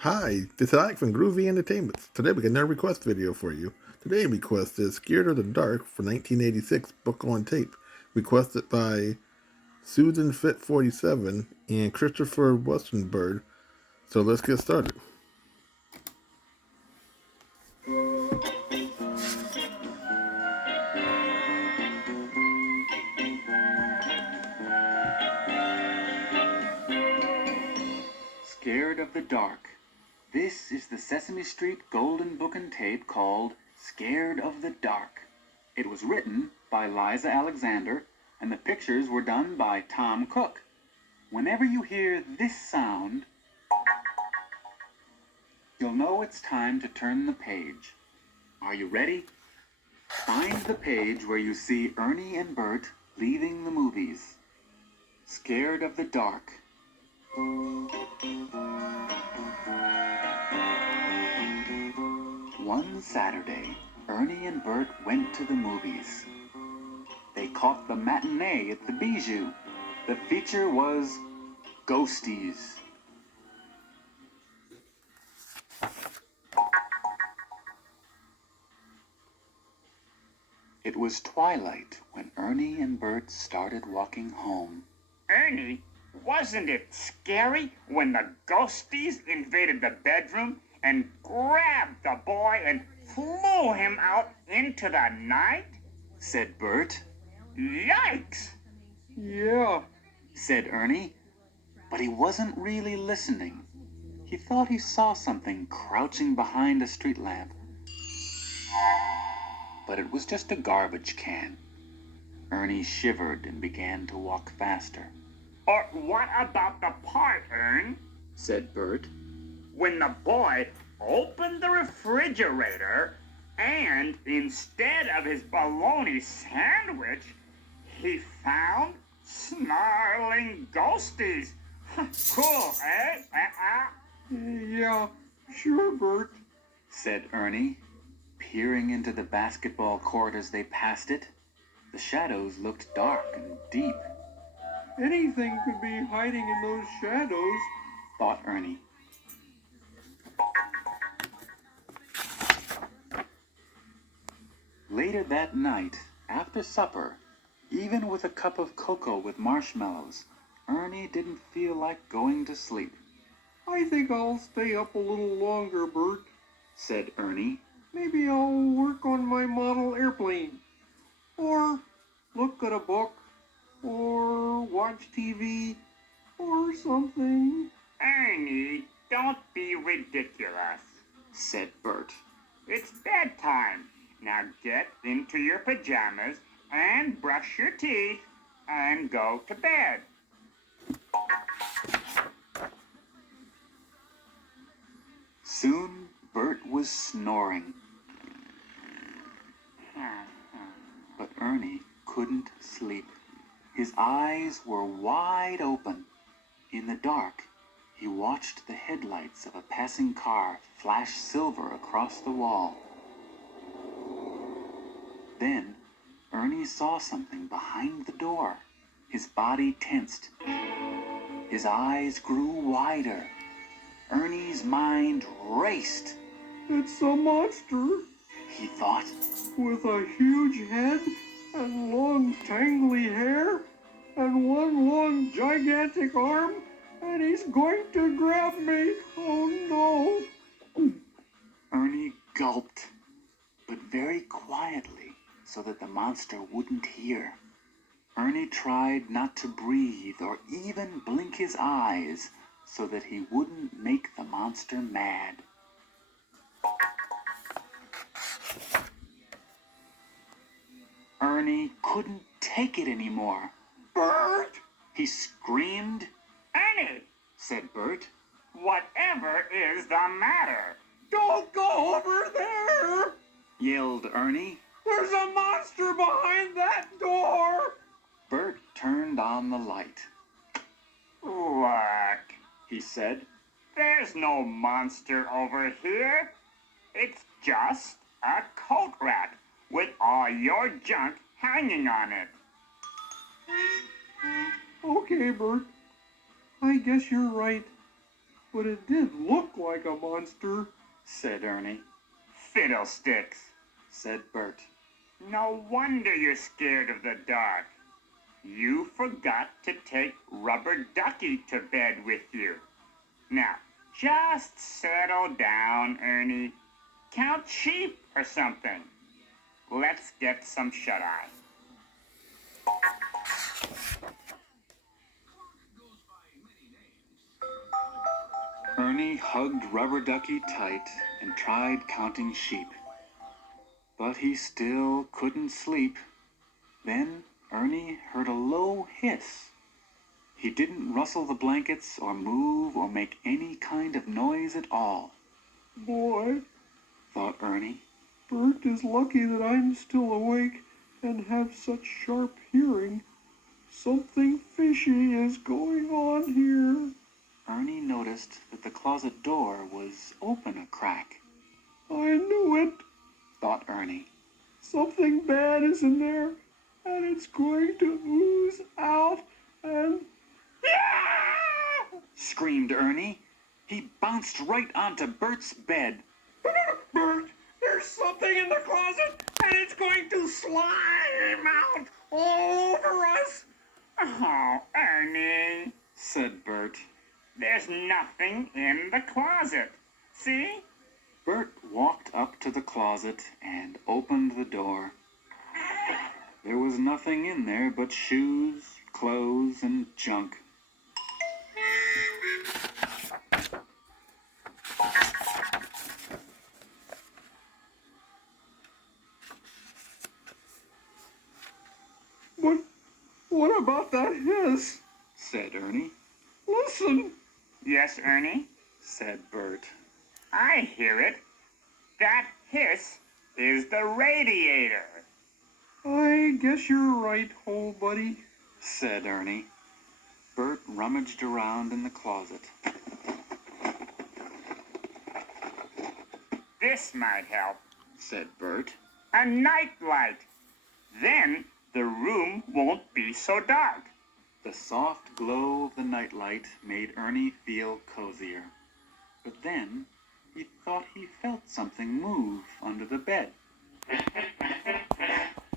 Hi, this is Alex from Groovy Entertainments. Today we got another request video for you. Today's request is Scared of the Dark for 1986 book on tape, requested by Susan Fit 47 and Christopher Westenberg. So let's get started. Scared of the Dark. This is the Sesame Street Golden Book and Tape called Scared of the Dark. It was written by Liza Alexander, and the pictures were done by Tom Cook. Whenever you hear this sound, you'll know it's time to turn the page. Are you ready? Find the page where you see Ernie and Bert leaving the movies. Scared of the Dark. One Saturday, Ernie and Bert went to the movies. They caught the matinee at the Bijou. The feature was Ghosties. It was twilight when Ernie and Bert started walking home. Ernie, wasn't it scary when the ghosties invaded the bedroom and grabbed the boy and flew him out into the night? Said Bert. Yikes! Yeah, Said Ernie. But he wasn't really listening. He thought he saw something crouching behind a street lamp. But it was just a garbage can. Ernie shivered and began to walk faster. Or what about the part, Ern, Said Bert. when the boy opened the refrigerator and instead of his bologna sandwich, he found snarling ghosties? Cool, eh? yeah, sure, Bert. Said Ernie, peering into the basketball court as they passed it. The shadows looked dark and deep, Anything could be hiding in those shadows. thought Ernie. Later that night, after supper, even with a cup of cocoa with marshmallows, Ernie didn't feel like going to sleep. I think I'll stay up a little longer, Bert. Said Ernie. Maybe I'll work on my model airplane. Or look at a book. Or watch TV. Or something. Ernie, don't be ridiculous. Said Bert. It's bedtime. Now get into your pajamas and brush your teeth and go to bed. Soon Bert was snoring, but Ernie couldn't sleep. His eyes were wide open. In the dark, he watched the headlights of a passing car flash silver across the wall. Then, Ernie saw something behind the door. His body tensed. His eyes grew wider. Ernie's mind raced. It's a monster He thought. with a huge head and long tangly hair and one long gigantic arm, and he's going to grab me. Oh no. Ernie gulped, but very quietly so that the monster wouldn't hear. Ernie tried not to breathe or even blink his eyes so that he wouldn't make the monster mad. Ernie couldn't take it anymore. Bert! He screamed. Ernie! Said Bert. Whatever is the matter? Don't go over there! Yelled Ernie. There's a monster behind that door! Bert turned on the light. Look, He said. there's no monster over here. It's just a coat rack with all your junk hanging on it. Okay, Bert. I guess you're right. but it did look like a monster, said Ernie. Fiddlesticks, said Bert. No wonder you're scared of the dark. You forgot to take Rubber Ducky to bed with you. Now, just settle down, Ernie. Count sheep or something. Let's get some shut-eye. Ernie hugged Rubber Ducky tight and tried counting sheep. But he still couldn't sleep. Then Ernie heard a low hiss. He didn't rustle the blankets or move or make any kind of noise at all. Boy, thought Ernie. Bert is lucky that I'm still awake and have such sharp hearing. Something fishy is going on here. Ernie noticed that the closet door was open a crack. I knew it. Thought Ernie. Something bad is in there, and it's going to ooze out and... screamed Ernie. He bounced right onto Bert's bed. Bert, there's something in the closet, and it's going to slime out all over us. Oh, Ernie, said Bert. there's nothing in the closet. See? Bert walked up to the closet and opened the door. There was nothing in there but shoes, clothes, and junk. But what about that hiss? Said Ernie. Listen. Yes, Ernie, Said Bert. I hear it. That hiss is the radiator. I guess you're right, old buddy. Said Ernie. Bert rummaged around in the closet. This might help. Said Bert. A night light. Then the room won't be so dark. The soft glow of the nightlight made Ernie feel cozier. But then he thought he felt something move under the bed.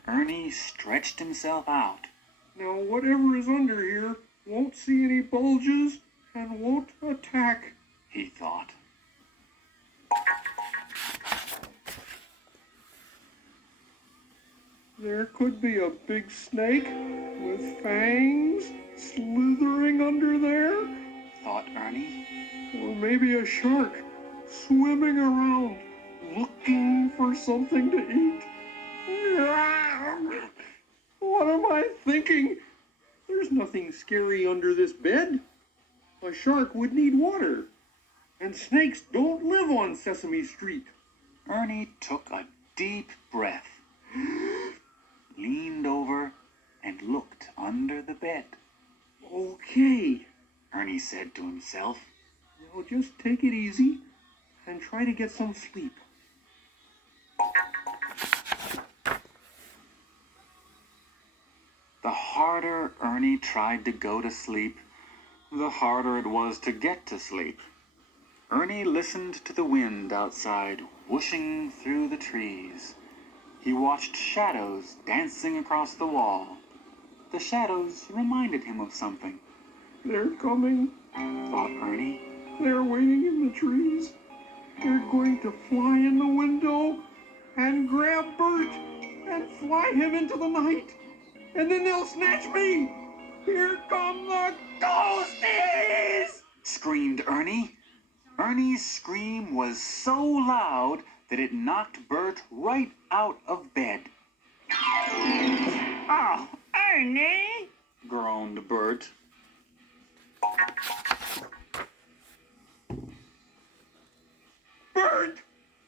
Ernie stretched himself out. Now whatever is under here won't see any bulges and won't attack, he thought. There could be a big snake with fangs slithering under there, Thought Ernie. or maybe a shark swimming around looking for something to eat. What am I thinking? There's nothing scary under this bed. A shark would need water, and snakes don't live on Sesame Street. Ernie took a deep breath, leaned over, and looked under the bed. Okay, Ernie said to himself. now just take it easy and try to get some sleep. The harder Ernie tried to go to sleep, the harder it was to get to sleep. Ernie listened to the wind outside whooshing through the trees. He watched shadows dancing across the wall. The shadows reminded him of something, They're coming. thought Ernie. They're waiting in the trees. They're going to fly in the window and grab Bert and fly him into the night. And then they'll snatch me. Here come the ghosties! Screamed Ernie. Ernie's scream was so loud that it knocked Bert right out of bed. Oh, Ernie! Groaned Bert. Bert,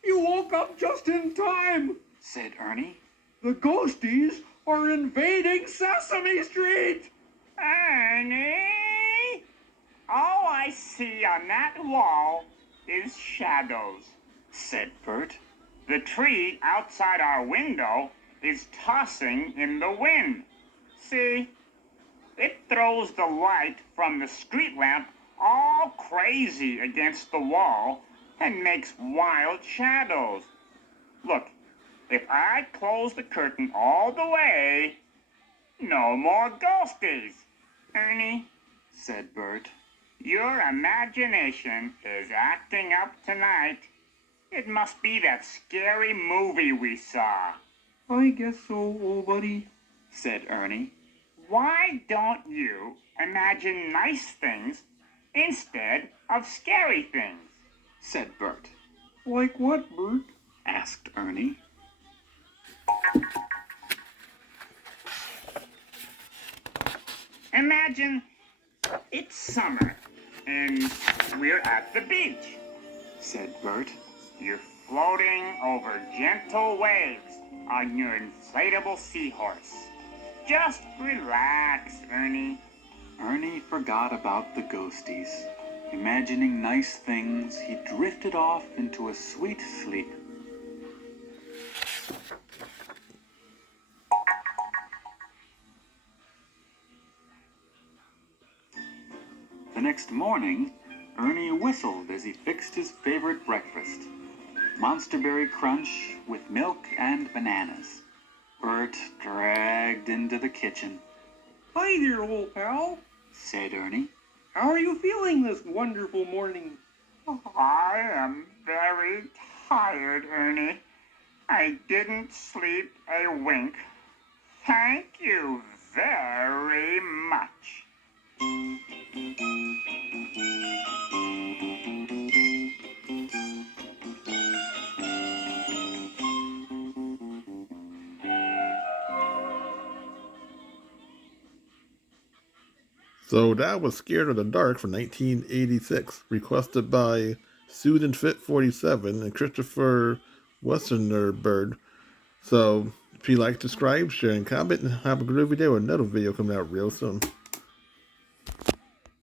you woke up just in time. Said Ernie. The ghosties are invading Sesame Street. Ernie! All I see on that wall is shadows. Said Bert. The tree outside our window is tossing in the wind. See? It throws the light from the street lamp all crazy against the wall and makes wild shadows. Look, if I close the curtain all the way, no more ghosties. Ernie, said Bert. your imagination is acting up tonight. It must be that scary movie we saw, I guess so, old buddy. said Ernie. Why don't you imagine nice things instead of scary things? Said Bert. Like what, Bert? Asked Ernie. Imagine it's summer and we're at the beach, said Bert. You're floating over gentle waves on your inflatable seahorse. Just relax, Ernie. Ernie forgot about the ghosties. Imagining nice things, he drifted off into a sweet sleep. The next morning, Ernie whistled as he fixed his favorite breakfast, Monsterberry Crunch with milk and bananas. Bert dragged into the kitchen. Hi there, old pal. Said Ernie. How are you feeling this wonderful morning? I am very tired, Ernie. I didn't sleep a wink. Thank you very much. So that was Scared of the Dark from 1986, requested by Susan Fit 47 and Christopher Westerner. So if you like, subscribe, share, and comment, and have a groovy day with another video coming out real soon.